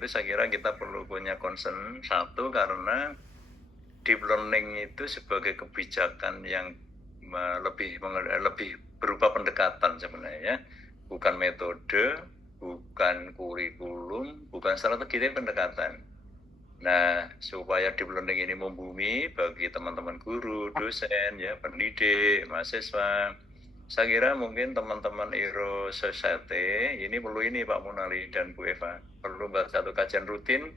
itu saya kira kita perlu punya concern satu karena deep learning itu sebagai kebijakan yang lebih berupa pendekatan sebenarnya, bukan metode, bukan kurikulum, bukan strategi, tapi pendekatan. Nah, supaya deep learning ini membumi bagi teman-teman guru, dosen, ya, pendidik, mahasiswa, saya kira mungkin teman-teman Aero Society ini perlu ini Pak Munali dan Bu Eva, perlu buat satu kajian rutin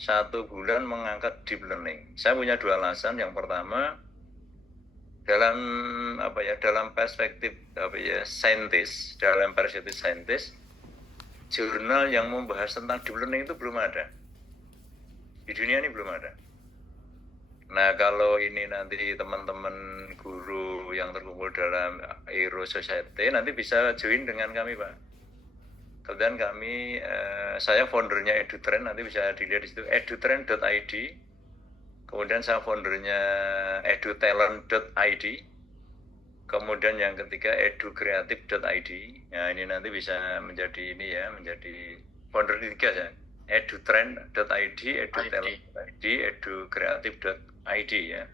1 bulan mengangkat deep learning. Saya punya 2 alasan. Yang pertama, dalam perspektif saintis, jurnal yang membahas tentang deep learning itu belum ada. Di dunia ini belum ada. Nah, kalau ini nanti teman-teman guru yang terkumpul dalam Aero Society nanti bisa join dengan kami, Pak. Kemudian kami, saya foundernya EduTrend, nanti bisa dilihat di situ edutrend.id. Kemudian saya foundernya edutalent.id. Kemudian yang ketiga educreative.id. Nah, ini nanti bisa menjadi founder ketiga ya. edutrend.id, edutalent.id, educreative.id ya.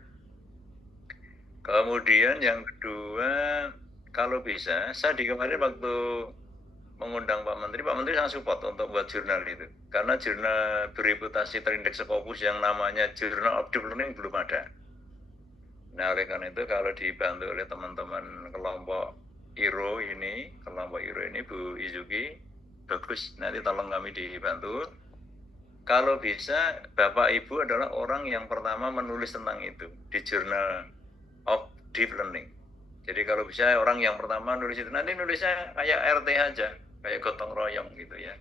Kemudian yang kedua, kalau bisa, saya di kemarin waktu mengundang Pak Menteri sangat support untuk buat jurnal itu. Karena jurnal bereputasi terindeks Scopus yang namanya Journal of Deep Learning belum ada. Nah, oleh karena itu kalau dibantu oleh teman-teman kelompok Aero ini Bu Izuki, bagus, nanti tolong kami dibantu. Kalau bisa, Bapak Ibu adalah orang yang pertama menulis tentang itu di Journal of Deep Learning. Jadi kalau bisa orang yang pertama nulis itu, nanti nulisnya kayak RT aja, kayak gotong royong gitu ya.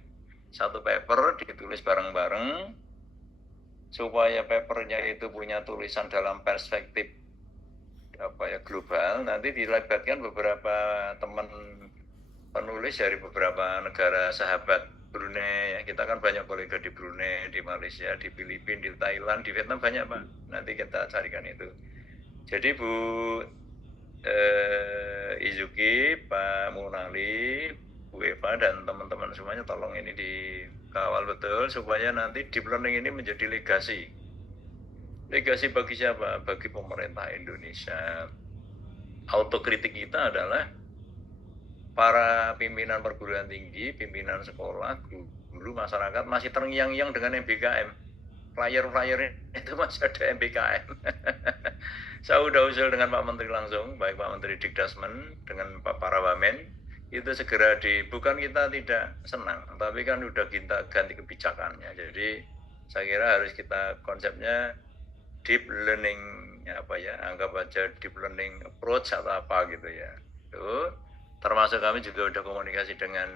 Satu paper ditulis bareng-bareng, supaya papernya itu punya tulisan dalam perspektif global. Nanti dilibatkan beberapa teman penulis dari beberapa negara sahabat Brunei. Kita kan banyak kolega di Brunei, di Malaysia, di Filipina, di Thailand, di Vietnam banyak Pak. Nanti kita carikan itu. Jadi Bu Izuki, Pak Munali, Bu Eva dan teman-teman semuanya tolong ini dikawal betul supaya nanti deep learning ini menjadi legasi. Legasi bagi siapa? Bagi pemerintah Indonesia. Autokritik kita adalah para pimpinan perguruan tinggi, pimpinan sekolah, guru, masyarakat masih terngiang-ngiang dengan MBKM. Flyer-flyer itu masih ada MBKM. Saya udah usul dengan Pak Menteri langsung, baik Pak Menteri Dikdasmen dengan Pak Parawamen, itu segera bukan kita tidak senang, tapi kan udah kita ganti kebijakannya. Jadi saya kira harus kita konsepnya deep learning anggap aja deep learning approach atau apa gitu ya. Itu termasuk kami juga udah komunikasi dengan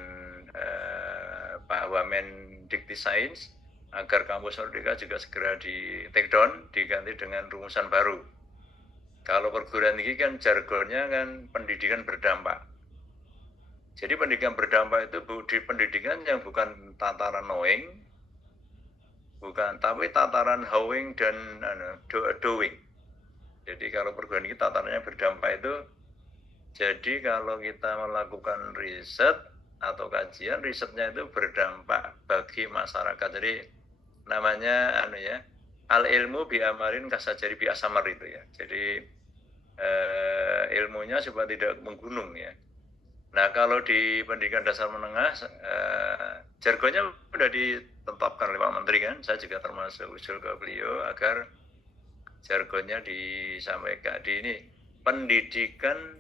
Pak Wamen Dikti Sains agar kampus Merdeka juga segera di take down, diganti dengan rumusan baru. Kalau perguruan tinggi kan jargonnya kan pendidikan berdampak. Jadi pendidikan berdampak itu di pendidikan yang bukan tataran knowing, bukan, tapi tataran howing dan doing. Jadi kalau perguruan tinggi tatarannya berdampak itu, jadi kalau kita melakukan riset atau kajian, risetnya itu berdampak bagi masyarakat. Jadi namanya al ilmu biamarin kasajari biasamar itu ya. Jadi ilmunya supaya tidak menggunung ya. Nah, kalau di pendidikan dasar menengah, jargonnya sudah ditetapkan oleh Pak Menteri kan, saya juga termasuk usul ke beliau agar jargonnya disampaikan di ini, pendidikan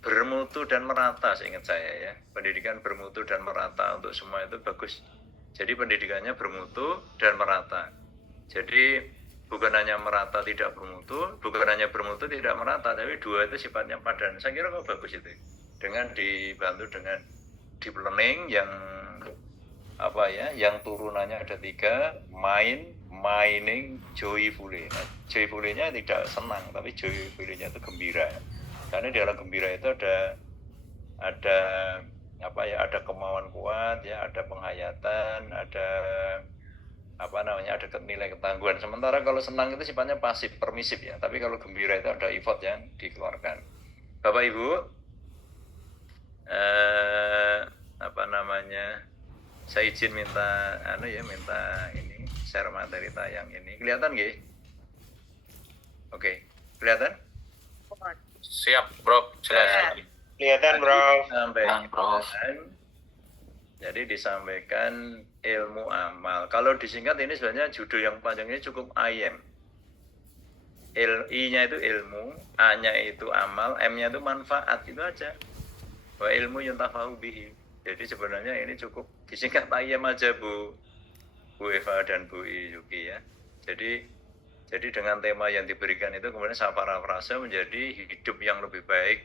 bermutu dan merata, seingat saya ya. Pendidikan bermutu dan merata untuk semua itu bagus. Jadi pendidikannya bermutu dan merata. Jadi bukan hanya merata tidak bermutu, bukan hanya bermutu tidak merata, tapi dua itu sifatnya padan. Saya kira kok bagus itu. Dengan dibantu dengan deep learning yang yang turunannya ada 3, mining, joyfully. Nah, joyfully-nya tidak senang, tapi joyfully-nya itu gembira. Karena di dalam gembira itu ada kemauan kuat ya, ada penghayatan, ada ada nilai ketangguhan. Sementara kalau senang itu sifatnya pasif, permisif ya. Tapi kalau gembira itu ada effort yang dikeluarkan. Bapak Ibu, Saya izin minta minta ini share materi tayang ini. Kelihatan nggih? Oke, kelihatan? Siap, Bro. Jelas. Kelihatan, Bro. Jadi disampaikan ilmu amal. Kalau disingkat ini sebenarnya judul yang panjang ini cukup ayem. I-nya itu ilmu, A-nya itu amal, M-nya itu manfaat, itu aja. Wa ilmu yuntafahu bihi. Jadi sebenarnya ini cukup disingkat ayem aja Bu Eva dan Bu Yuki ya. Jadi dengan tema yang diberikan itu kemudian saya parafrase menjadi hidup yang lebih baik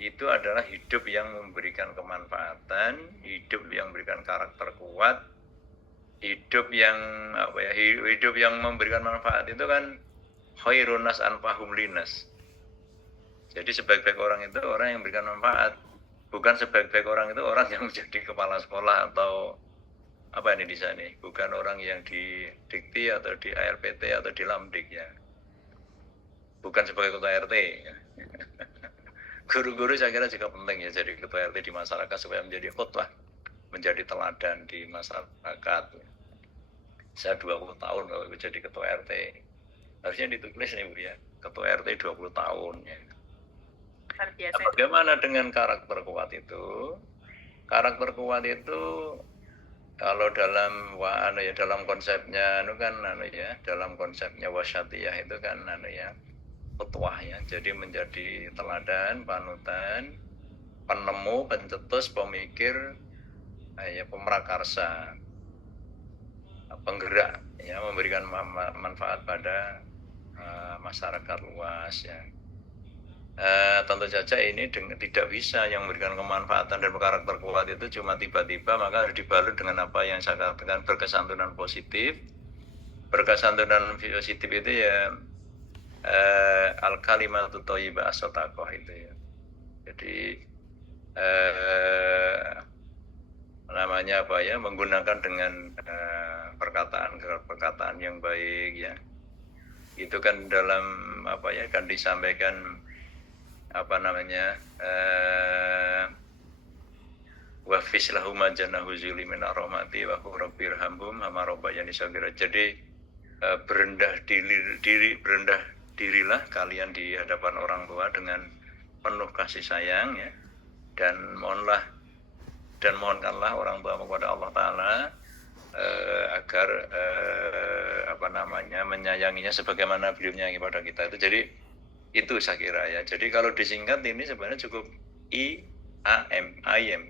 itu adalah hidup yang memberikan kemanfaatan, hidup yang memberikan karakter kuat, hidup yang hidup yang memberikan manfaat itu kan khairun nas anfahum linas. Jadi sebaik-baik orang itu orang yang memberikan manfaat, bukan sebaik-baik orang itu orang yang menjadi kepala sekolah atau apa ini di sana, bukan orang yang di Dikti atau di ARPT atau di Lamdik ya, bukan sebagai ketua RT ya. Guru-guru saya kira juga penting ya jadi ketua RT di masyarakat supaya menjadi khotbah, menjadi teladan di masyarakat. Saya 20 tahun kalau jadi ketua RT, harusnya ditulis nih Bu ya, ketua RT 20 tahun ya. Nah, bagaimana dengan karakter kuat itu? Karakter kuat itu kalau dalam dalam konsepnya dalam konsepnya wasyatiyah itu kan petuah ya, jadi menjadi teladan, panutan, penemu, pencetus, pemikir, pemrakarsa, penggerak ya, memberikan manfaat pada masyarakat luas ya. Tentu saja ini tidak bisa yang memberikan kemanfaatan dan karakter kuat itu cuma tiba-tiba, maka harus dibalut dengan apa yang saya katakan berkesantunan positif. Berkesantunan positif itu ya al kalimatu thayyibah as-shadaqah itu ya. Jadi menggunakan dengan perkataan yang baik ya. Itu kan dalam kan disampaikan wa fislahu majanahu zuli min rahmati wa rabbirhamhum hama rabbayani shaghira. Jadi berendah dirilah kalian di hadapan orang tua dengan penuh kasih sayang ya, dan mohonkanlah orang tua kepada Allah Ta'ala agar menyayanginya sebagaimana beliau menyayangi pada kita. Itu saya kira ya. Jadi kalau disingkat ini sebenarnya cukup IAM,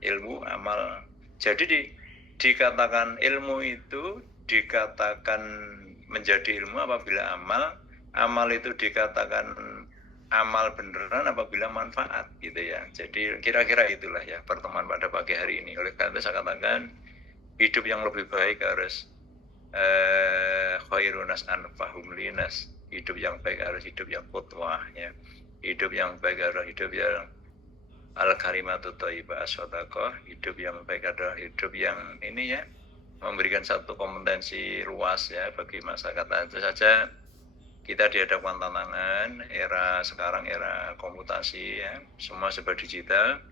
ilmu amal. Jadi dikatakan ilmu itu dikatakan menjadi ilmu apabila amal itu dikatakan amal beneran apabila manfaat gitu ya. Jadi kira-kira itulah ya pertemuan pada pagi hari ini. Oleh karena itu saya katakan hidup yang lebih baik harus khairun nas anfahum linas. Hidup yang baik harus hidup yang qudwah ya. Hidup yang baik adalah hidup yang al-kalimatu thayyibah as-shadaqah. Hidup yang baik adalah hidup yang ini ya, memberikan satu kompetensi luas ya bagi masyarakat. Tentu saja kita dihadapkan tantangan sekarang era komputasi ya, semua serba digital.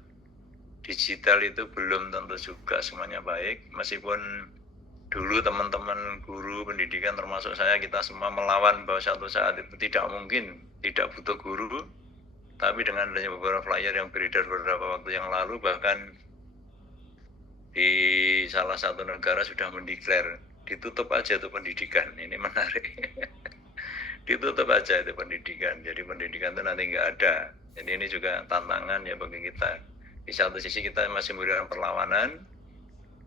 Digital itu belum tentu juga semuanya baik, meskipun dulu teman-teman guru pendidikan termasuk saya, kita semua melawan bahwa suatu saat itu tidak mungkin tidak butuh guru, tapi dengan adanya beberapa flyer yang beredar beberapa waktu yang lalu, bahkan di salah satu negara sudah mendeklar ditutup aja itu pendidikan. Ini menarik. Ditutup aja itu pendidikan, jadi pendidikan itu nanti nggak ada. Jadi ini juga tantangan ya bagi kita. Di satu sisi kita masih memberikan perlawanan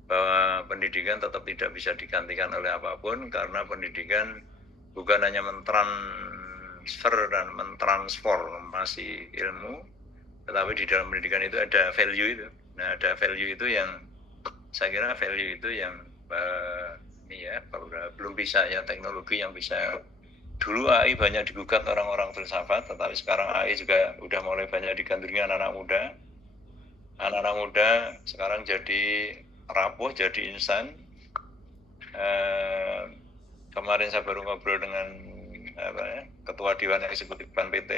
bahwa pendidikan tetap tidak bisa digantikan oleh apapun, karena pendidikan bukan hanya mentransfer dan mentransformasi ilmu, tetapi di dalam pendidikan itu ada value itu. Nah, ada value itu yang saya kira value itu yang belum bisa ya, teknologi yang bisa. Dulu AI banyak digugat orang-orang filsafat, tetapi sekarang AI juga udah mulai banyak digandrungi anak-anak muda. Anak-anak muda sekarang jadi rapuh, jadi insan. Kemarin saya baru ngobrol dengan Ketua Dewan Eksekutif PT.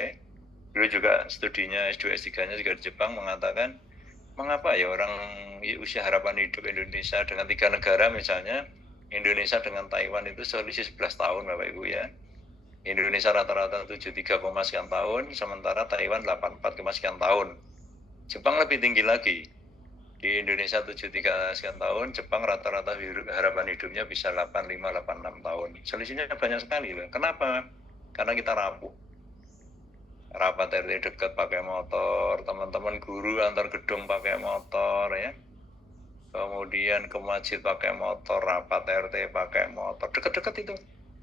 Beliau juga studinya S2 S3-nya juga di Jepang, mengatakan mengapa ya orang usia harapan hidup Indonesia dengan 3 negara misalnya, Indonesia dengan Taiwan itu selisih 11 tahun Bapak Ibu ya. Indonesia rata-rata 73, sekian tahun, sementara Taiwan 84, sekian tahun. Jepang lebih tinggi lagi. Di Indonesia 73 sekian tahun, Jepang rata-rata harapan hidupnya bisa 85, 86 tahun. Selisihnya banyak sekali loh. Kenapa? Karena kita rapuh. Rapat RT dekat pakai motor, teman-teman guru antar gedung pakai motor ya. Kemudian ke masjid pakai motor, rapat RT pakai motor, dekat-dekat itu.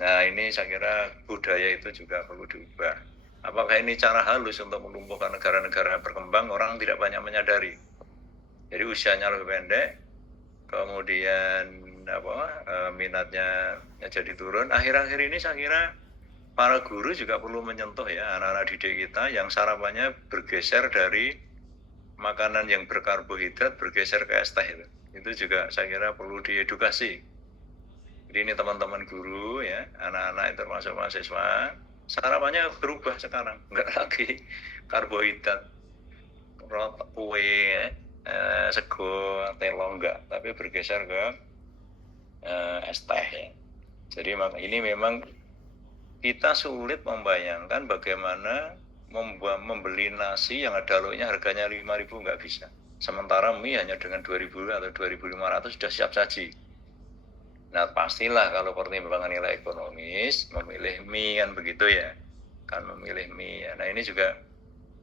Nah ini saya kira budaya itu juga perlu diubah. Apakah ini cara halus untuk melumpuhkan negara-negara berkembang? Orang tidak banyak menyadari. Jadi usianya lebih pendek, kemudian minatnya jadi turun. Akhir-akhir ini saya kira para guru juga perlu menyentuh ya anak-anak didik kita yang sarapannya bergeser dari makanan yang berkarbohidrat bergeser ke es teh itu juga saya kira perlu diedukasi. Jadi ini teman-teman guru ya, anak-anak termasuk mahasiswa, sarapannya berubah sekarang, enggak lagi karbohidrat, kue, sego, telo enggak, tapi bergeser ke es teh ya. Jadi ini memang kita sulit membayangkan bagaimana membeli nasi yang ada lauknya harganya 5.000 nggak bisa. Sementara mie hanya dengan 2.000 atau 2.500 sudah siap saji. Nah pastilah kalau pertimbangan nilai ekonomis memilih mie kan begitu ya. Kan memilih mie ya. Nah ini juga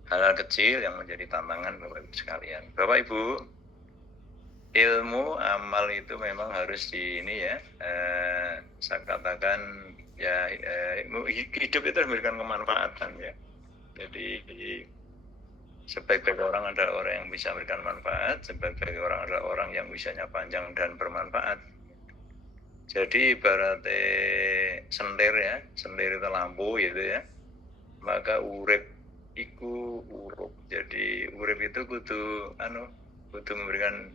hal-hal kecil yang menjadi tantangan Bapak Ibu sekalian. Bapak Ibu, ilmu amal itu memang harus saya katakan ya hidup itu memberikan kemanfaatan ya. Jadi sebaik-baik orang adalah orang yang bisa memberikan manfaat, sebaik-baik orang adalah orang yang usianya panjang dan bermanfaat. Jadi ibaratnya sendir ya, sendir itu lampu gitu ya. Maka urip iku urup. Jadi urip itu kudu memberikan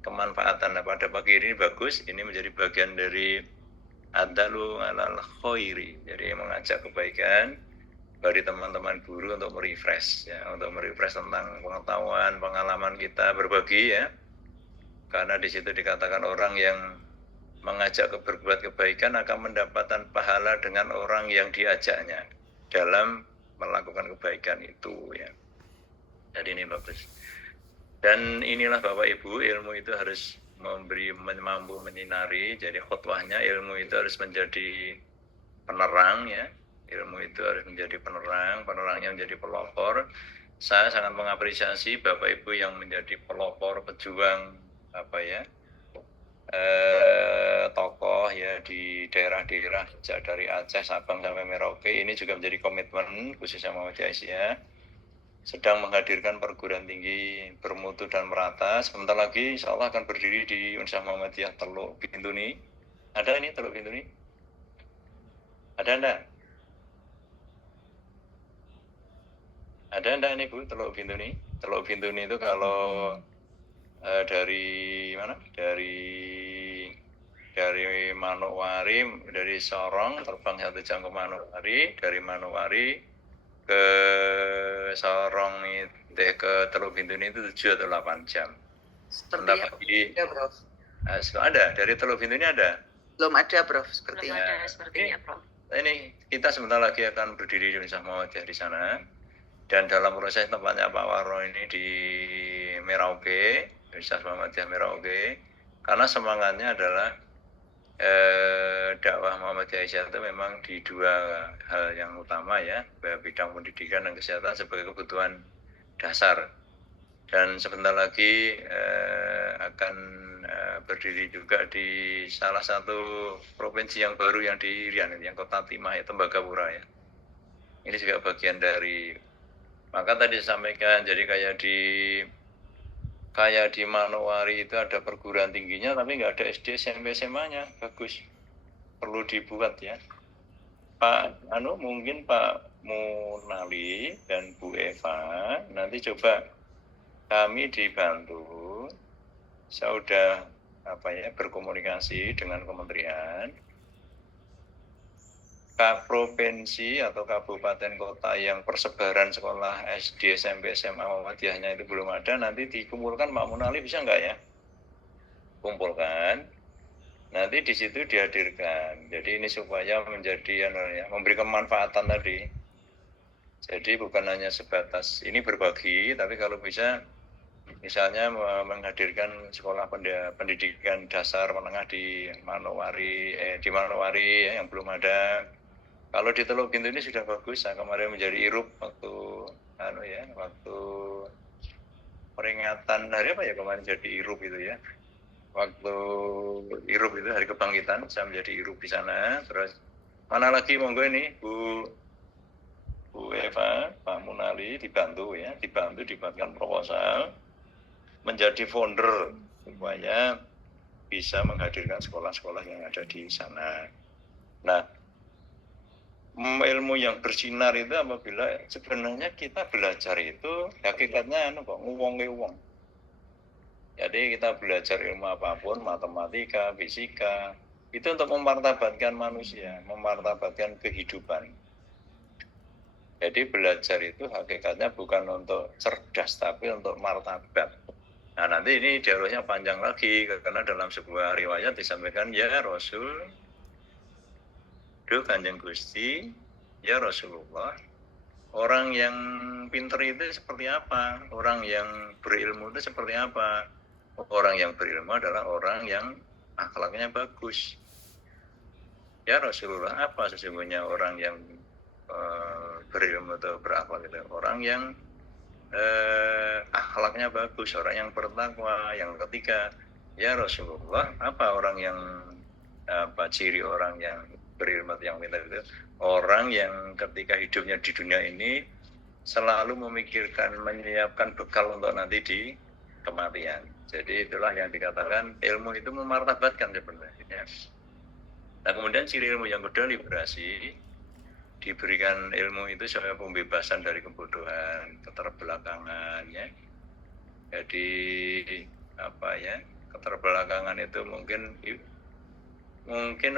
kemanfaatan. Nah, pada pagi ini bagus, ini menjadi bagian dari adalu alal khairi. Jadi mengajak kebaikan bagi teman-teman guru untuk merefresh ya, untuk merefresh tentang pengetahuan, pengalaman kita berbagi ya. Karena di situ dikatakan orang yang mengajak berbuat kebaikan akan mendapatkan pahala dengan orang yang diajaknya dalam melakukan kebaikan itu ya. Jadi ini bagus. Dan inilah Bapak Ibu, ilmu itu harus mampu menyinari. Jadi khutbahnya ilmu itu harus menjadi penerang ya. Ilmu itu harus menjadi penerang, penerangnya menjadi pelopor. Saya sangat mengapresiasi Bapak Ibu yang menjadi pelopor, pejuang tokoh ya di daerah-daerah sejak dari Aceh, Sabang sampai Merauke. Ini juga menjadi komitmen khususnya Muhammadiyah Asia. Sedang menghadirkan perguruan tinggi bermutu dan merata. Sebentar lagi insya Allah akan berdiri di Universitas Muhammadiyah Teluk Bintuni. Ada ini Teluk Bintuni? Ada enggak? Ada enggak ini Bu Teluk Bintuni? Teluk Bintuni itu kalau dari mana? Dari Manokwari, dari Sorong terbang 1 jam ke Manokwari, dari Manokwari ke Sorong itu ke Teluk Bintuni itu 7 atau 8 jam. Seperti ya, Prof. Ada, dari Teluk Bintuni ada? Belum ada, Prof. Sepertinya. Belum ada sepertinya, Prof. Ini kita sebentar lagi akan berdiri di Universitas Muhammadiyah di sana. Dan dalam proses tempatnya Pak Warno ini di Merauke, Universitas Muhammadiyah Merauke, karena semangatnya adalah dakwah Muhammadiyah Asia itu memang di 2 hal yang utama ya, bidang pendidikan dan kesehatan sebagai kebutuhan dasar. Dan sebentar lagi akan berdiri juga di salah satu provinsi yang baru yang di Irian, yang Kota Timah ya, Tembagapura ya. Ini juga bagian dari, maka tadi disampaikan, jadi kayak di Manokwari itu ada perguruan tingginya tapi nggak ada SD, SMP, SMA-nya. Bagus, perlu dibuat ya. Mungkin Pak Munali dan Bu Eva nanti coba kami dibantu. Saya udah berkomunikasi dengan kementerian. provinsi atau kabupaten kota yang persebaran sekolah SD, SMP, SMA, Muhammadiyahnya itu belum ada, nanti dikumpulkan Pak Munali bisa nggak ya? Kumpulkan, nanti di situ dihadirkan. Jadi ini supaya menjadi memberi kemanfaatan tadi. Jadi bukan hanya sebatas ini berbagi, tapi kalau bisa misalnya menghadirkan sekolah pendidikan dasar menengah di Manowari ya, yang belum ada. Kalau di Teluk Bintu ini sudah bagus. Nah, kemarin menjadi irup waktu waktu peringatan hari apa ya kemarin jadi irup itu ya. Waktu irup itu hari kebangkitan saya menjadi irup di sana. Terus mana lagi monggo ini Bu Eva, Pak Munali dibantukan proposal menjadi founder supaya bisa menghadirkan sekolah-sekolah yang ada di sana. Nah, ilmu yang bersinar itu apabila sebenarnya kita belajar itu hakikatnya nguwong. Jadi kita belajar ilmu apapun, matematika, fisika, itu untuk memartabatkan manusia, memartabatkan kehidupan. Jadi belajar itu hakikatnya bukan untuk cerdas, tapi untuk martabat. Nah nanti ini dialognya panjang lagi, karena dalam sebuah riwayat disampaikan, ya Rasul, Kanjeng Gusti, ya Rasulullah, orang yang pinter itu seperti apa? Orang yang berilmu itu seperti apa? Orang yang berilmu adalah orang yang akhlaknya bagus. Ya Rasulullah, apa sesungguhnya orang yang berilmu atau berakhlak itu? Orang yang akhlaknya bagus, orang yang bertakwa. Yang ketiga, ya Rasulullah, apa orang yang ciri orang yang berilmu yang pintar itu? Orang yang ketika hidupnya di dunia ini selalu memikirkan, menyiapkan bekal untuk nanti di kematian. Jadi itulah yang dikatakan ilmu itu memartabatkan sebenarnya. Nah kemudian ciri ilmu yang kedua liberasi. Diberikan ilmu itu sebagai pembebasan dari kebodohan, keterbelakangan ya. Jadi keterbelakangan itu mungkin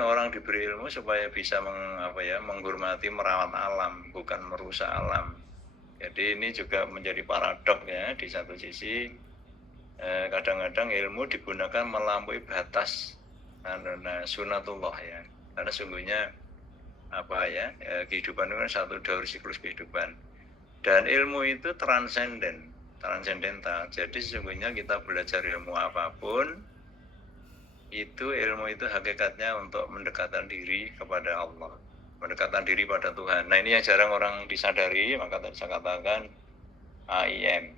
orang diberi ilmu supaya bisa menghormati, merawat alam, bukan merusak alam. Jadi ini juga menjadi paradok ya. Di satu sisi kadang-kadang ilmu digunakan melampaui batas sunatullah ya. Karena sungguhnya kehidupan itu kan satu daur siklus kehidupan. Dan ilmu itu transcendental. Jadi sesungguhnya kita belajar ilmu apapun, ilmu itu hakikatnya untuk mendekatkan diri kepada Allah, mendekatkan diri pada Tuhan. Nah ini yang jarang orang disadari, maka tadi saya katakan AIM,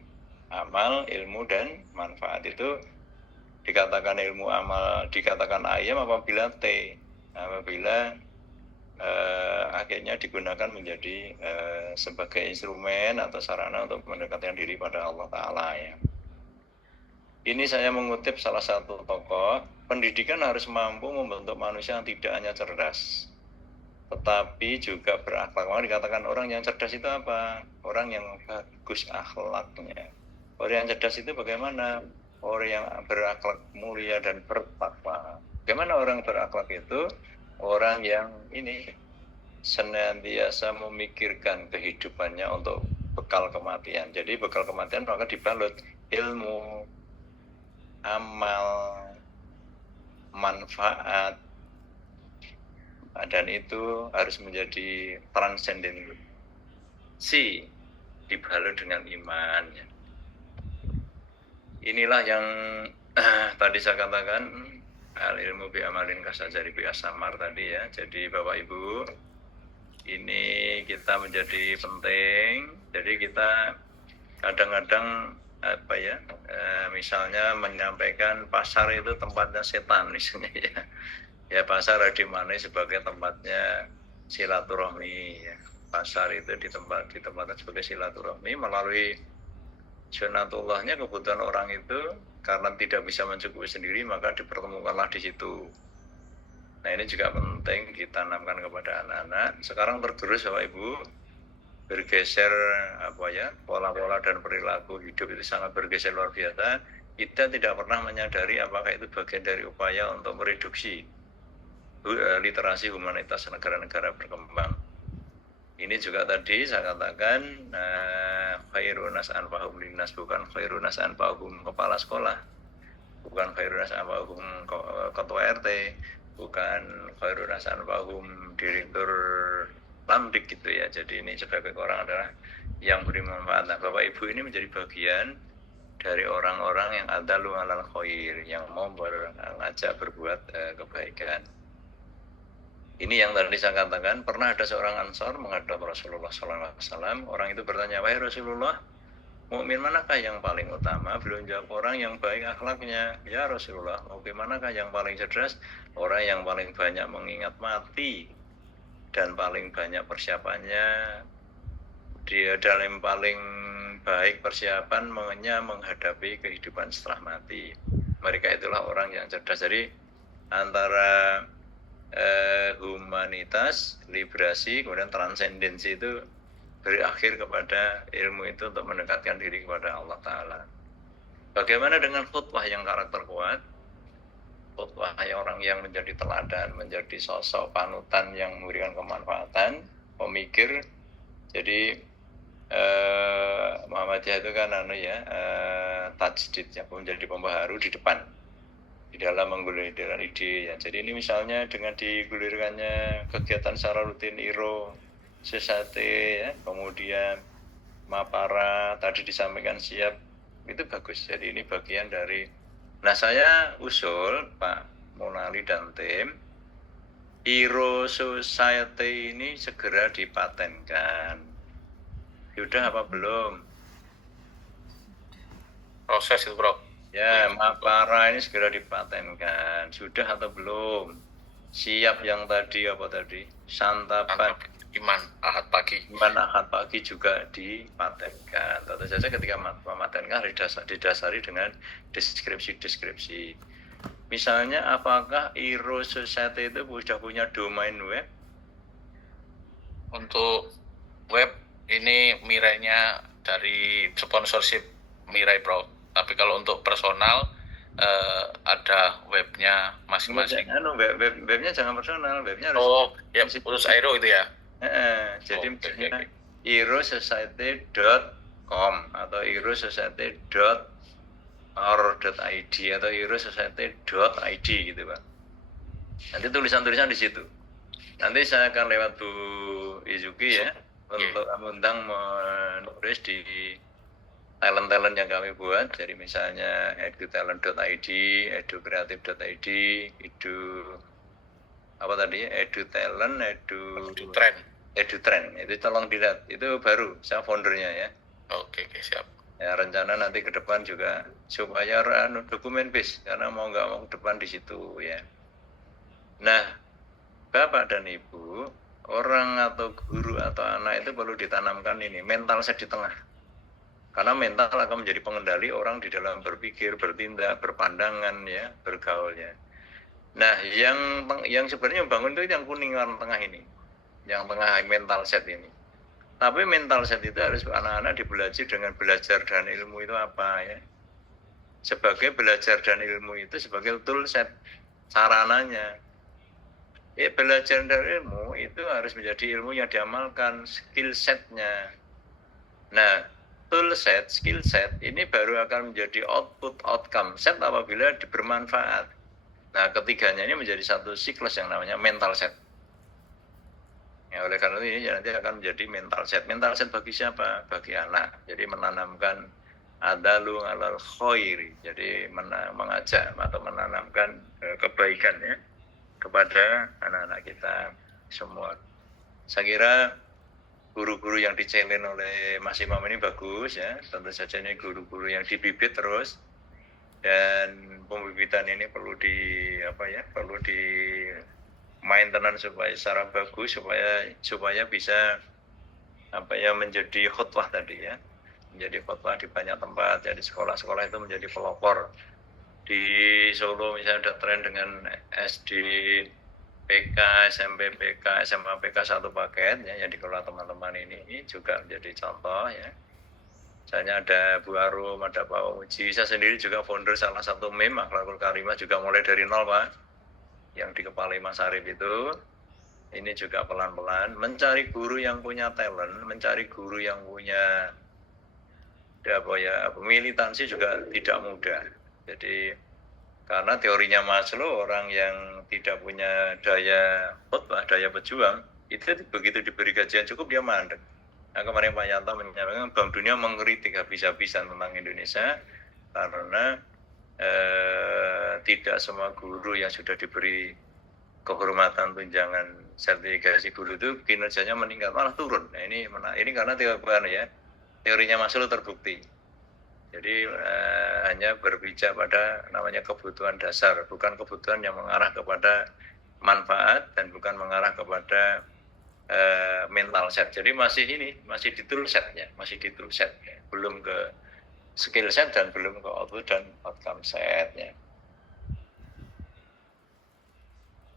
amal, ilmu, dan manfaat. Itu dikatakan ilmu, amal, dikatakan AIM apabila apabila akhirnya digunakan menjadi sebagai instrumen atau sarana untuk mendekatkan diri pada Allah Ta'ala ya. Ini saya mengutip salah satu tokoh, pendidikan harus mampu membentuk manusia yang tidak hanya cerdas, tetapi juga berakhlak. Maka dikatakan orang yang cerdas itu apa? Orang yang bagus akhlaknya. Orang yang cerdas itu bagaimana? Orang yang berakhlak mulia dan bertakwa. Bagaimana orang berakhlak itu? Orang yang senantiasa memikirkan kehidupannya untuk bekal kematian. Jadi bekal kematian maka dibalut ilmu, amal, manfaat, dan itu harus menjadi transendensi dibalut dengan iman. Inilah yang tadi saya katakan, al ilmu bi amalin kasajari bi asamar tadi ya. Jadi Bapak Ibu, ini kita menjadi penting. Jadi kita kadang-kadang misalnya menyampaikan pasar itu tempatnya setan misalnya ya. Ya pasar dimaknai sebagai tempatnya silaturahmi ya. Pasar itu ditempatkan sebagai silaturahmi melalui sunatullahnya. Kebutuhan orang itu karena tidak bisa mencukupi sendiri maka dipertemukanlah di situ. Nah ini juga penting ditanamkan kepada anak-anak. Sekarang tergerus Bapak Ibu, bergeser pola-pola dan perilaku hidup itu sangat bergeser luar biasa. Kita tidak pernah menyadari apakah itu bagian dari upaya untuk mereduksi literasi humanitas negara-negara berkembang. Ini juga tadi saya katakan khairun nas anfa'uhum linnas, bukan khairun nas anfa'uhum kepala sekolah, bukan khairun nas anfa'uhum ketua RT, bukan khairun nas anfa'uhum direktur Lamdik gitu ya. Jadi ini sebagai orang adalah yang beri manfaat. Nah, Bapak Ibu ini menjadi bagian dari orang-orang yang adalu alal khair, yang mau mengajak berbuat kebaikan. Ini yang tadi saya katakan, pernah ada seorang Ansor menghadap Rasulullah SAW. Orang itu bertanya, wahai Rasulullah, mukmin manakah yang paling utama? Beliau jawab, orang yang baik akhlaknya. Ya Rasulullah, mukmin manakah yang paling cerdas? Orang yang paling banyak mengingat mati dan paling banyak persiapannya. Dia dalam paling baik persiapan menghadapi kehidupan setelah mati. Mereka itulah orang yang cerdas. Jadi antara humanitas, liberasi, kemudian transendensi itu berakhir kepada ilmu itu untuk mendekatkan diri kepada Allah Ta'ala. Bagaimana dengan khutbah yang karakter kuat? Khutbah yang orang yang menjadi teladan, menjadi sosok panutan yang memberikan kemanfaatan, pemikir. Jadi Muhammadiyah itu kan tajdid, yang menjadi pembaharu di depan, di dalam menggulirkan ide ya. Jadi ini misalnya dengan digulirkannya kegiatan secara rutin IRO, Society ya, kemudian Mapara tadi disampaikan siap, itu bagus. Jadi ini bagian dari. Nah, saya usul Pak Munali dan tim, IRO Society ini segera dipatenkan. Sudah apa belum? Proses itu bro. Ya, Mapara ini segera dipatenkan. Sudah atau belum? Siap yang tadi apa tadi? Santapan Iman Ahad pagi. Iman Ahad pagi juga dipatenkan. Tentu saja ketika mematenkan didasari dengan deskripsi. Misalnya, apakah IRO Society itu sudah punya domain web? Untuk web ini Mirainya dari sponsorship Mirai bro. Tapi kalau untuk personal ada webnya masing-masing. Webnya jangan personal, webnya harus. Oh, ya khusus Aero itu ya. Jadi misalnya irosociety.com atau irosociety.or.id atau irosociety.id gitu Pak. Nanti tulisan-tulisan di situ. Nanti saya akan lewat Bu Izuki ya untuk undang menulis di talent-talent yang kami buat. Jadi misalnya edutalent.id, educreative.id, edutalent, edutrend. Itu tolong dilihat. Itu baru, saya foundernya ya. Oke, siap. Ya, rencana nanti ke depan juga supaya dokumen base, karena mau nggak mau ke depan di situ ya. Nah, Bapak dan Ibu, orang atau guru atau anak itu perlu ditanamkan ini mental set di tengah. Karena mental akan menjadi pengendali orang di dalam berpikir, bertindak, berpandangan ya, bergaulnya. Nah, yang sebenarnya membangun itu yang kuning warna tengah ini. Yang tengah mental set ini. Tapi mental set itu harus anak-anak dibelajar dengan belajar dan ilmu itu apa ya. Sebagai belajar dan ilmu itu sebagai tool set sarananya. Belajar dan ilmu itu harus menjadi ilmu yang diamalkan, skill setnya. Nah, tool set, skill set ini baru akan menjadi output, outcome set apabila bermanfaat. Nah, ketiganya ini menjadi satu siklus yang namanya mental set. Ya, oleh karena itu ini nanti akan menjadi mental set. Mental set bagi siapa? Bagi anak. Jadi menanamkan adalu alal khairi. Jadi mengajak atau menanamkan kebaikan ya kepada anak-anak kita semua. Saya kira guru-guru yang dicelen oleh Mas Imam ini bagus ya. Tentu saja ini guru-guru yang dibibit terus, dan pembibitan ini perlu di maintenance supaya secara bagus supaya bisa menjadi khutbah tadi ya. Menjadi khutbah di banyak tempat. Jadi sekolah-sekolah itu menjadi pelopor. Di Solo misalnya ada tren dengan SD PK, SMP PK, SMA PK satu paket ya, yang dikelola teman-teman ini juga menjadi contoh ya. Misalnya ada Bu Arum, ada Pak Uji, saya sendiri juga founder salah satu MIM Akhlakul Karimah juga mulai dari nol Pak. yang dikepalai Mas Arif itu, ini juga pelan-pelan mencari guru yang punya talent, mencari guru yang punya militansi juga tidak mudah. Jadi karena teorinya Maslow, orang yang tidak punya daya khotbah, daya berjuang, itu begitu diberi gajian cukup dia mandek. Nah, kemarin Pak Yanto menyampaikan Bank Dunia mengkritik habis-habisan tentang Indonesia karena tidak semua guru yang sudah diberi kehormatan tunjangan sertifikasi guru itu kinerjanya meningkat, malah turun. Nah, ini karena teorinya Maslow terbukti. Jadi hanya berpijak pada namanya kebutuhan dasar, bukan kebutuhan yang mengarah kepada manfaat dan bukan mengarah kepada mental set. Jadi masih di tool setnya, belum ke skill set dan belum ke output dan outcome setnya.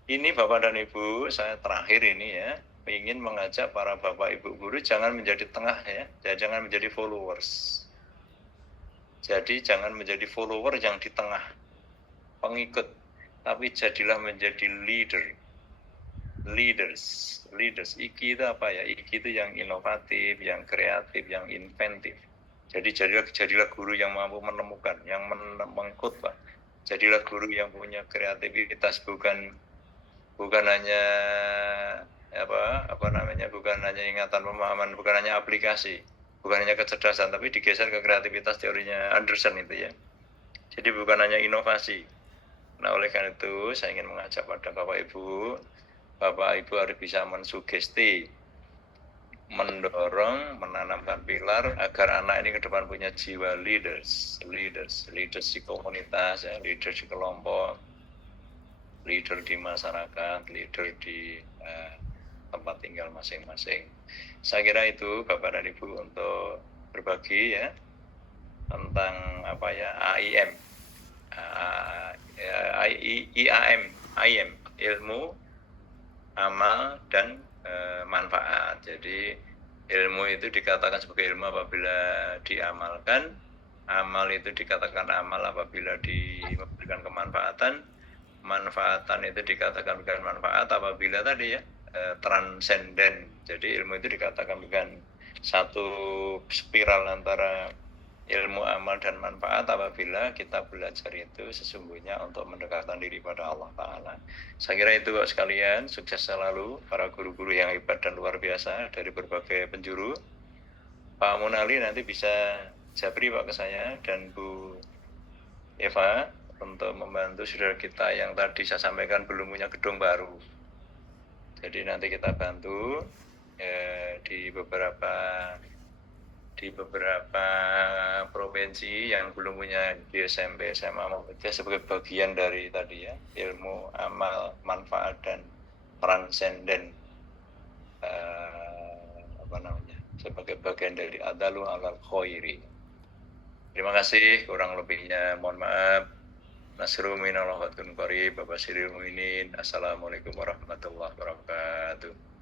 Ini Bapak dan Ibu, saya terakhir ini ya, ingin mengajak para Bapak Ibu guru jangan menjadi tengah ya, jangan menjadi followers. Jadi jangan menjadi follower yang di tengah, pengikut, tapi jadilah menjadi leaders. IKI itu apa ya? IKI itu yang inovatif, yang kreatif, yang inventif. Jadi jadilah guru yang mampu menemukan, yang mengkhotbah. Jadilah guru yang punya kreativitas, bukan hanya bukan hanya ingatan pemahaman, bukan hanya aplikasi, bukan hanya kecerdasan, tapi digeser ke kreativitas teorinya Anderson itu ya. Jadi bukan hanya inovasi. Nah, oleh karena itu saya ingin mengajak pada Bapak Ibu harus bisa mensugesti, mendorong, menanamkan pilar agar anak ini ke depan punya jiwa leaders di komunitas, ya, leader di kelompok, leader di masyarakat, leader di tempat tinggal masing-masing. Saya kira itu Bapak dan Ibu untuk berbagi ya tentang IAM, ilmu, amal dan manfaat. Jadi ilmu itu dikatakan sebagai ilmu apabila diamalkan, amal itu dikatakan amal apabila memberikan kemanfaatan, manfaatan itu dikatakan bukan manfaat apabila tadi ya transenden. Jadi ilmu itu dikatakan bukan satu spiral antara ilmu, amal dan manfaat apabila kita belajar itu sesungguhnya untuk mendekatkan diri pada Allah Ta'ala. Saya kira itu Bapak sekalian, sukses selalu para guru-guru yang hebat dan luar biasa dari berbagai penjuru. Pak Munali nanti bisa japri Pak ke saya dan Bu Eva untuk membantu saudara kita yang tadi saya sampaikan belum punya gedung baru. Jadi nanti kita bantu di beberapa provinsi yang belum punya di SMP, SMA sebagai bagian dari tadi ya, ilmu, amal, manfaat dan transenden sebagai bagian dari adalu alal khairi. Terima kasih, kurang lebihnya mohon maaf. Nasru minallah wa qarib. Bapak Siril Mu'minin. Assalamualaikum warahmatullahi wabarakatuh.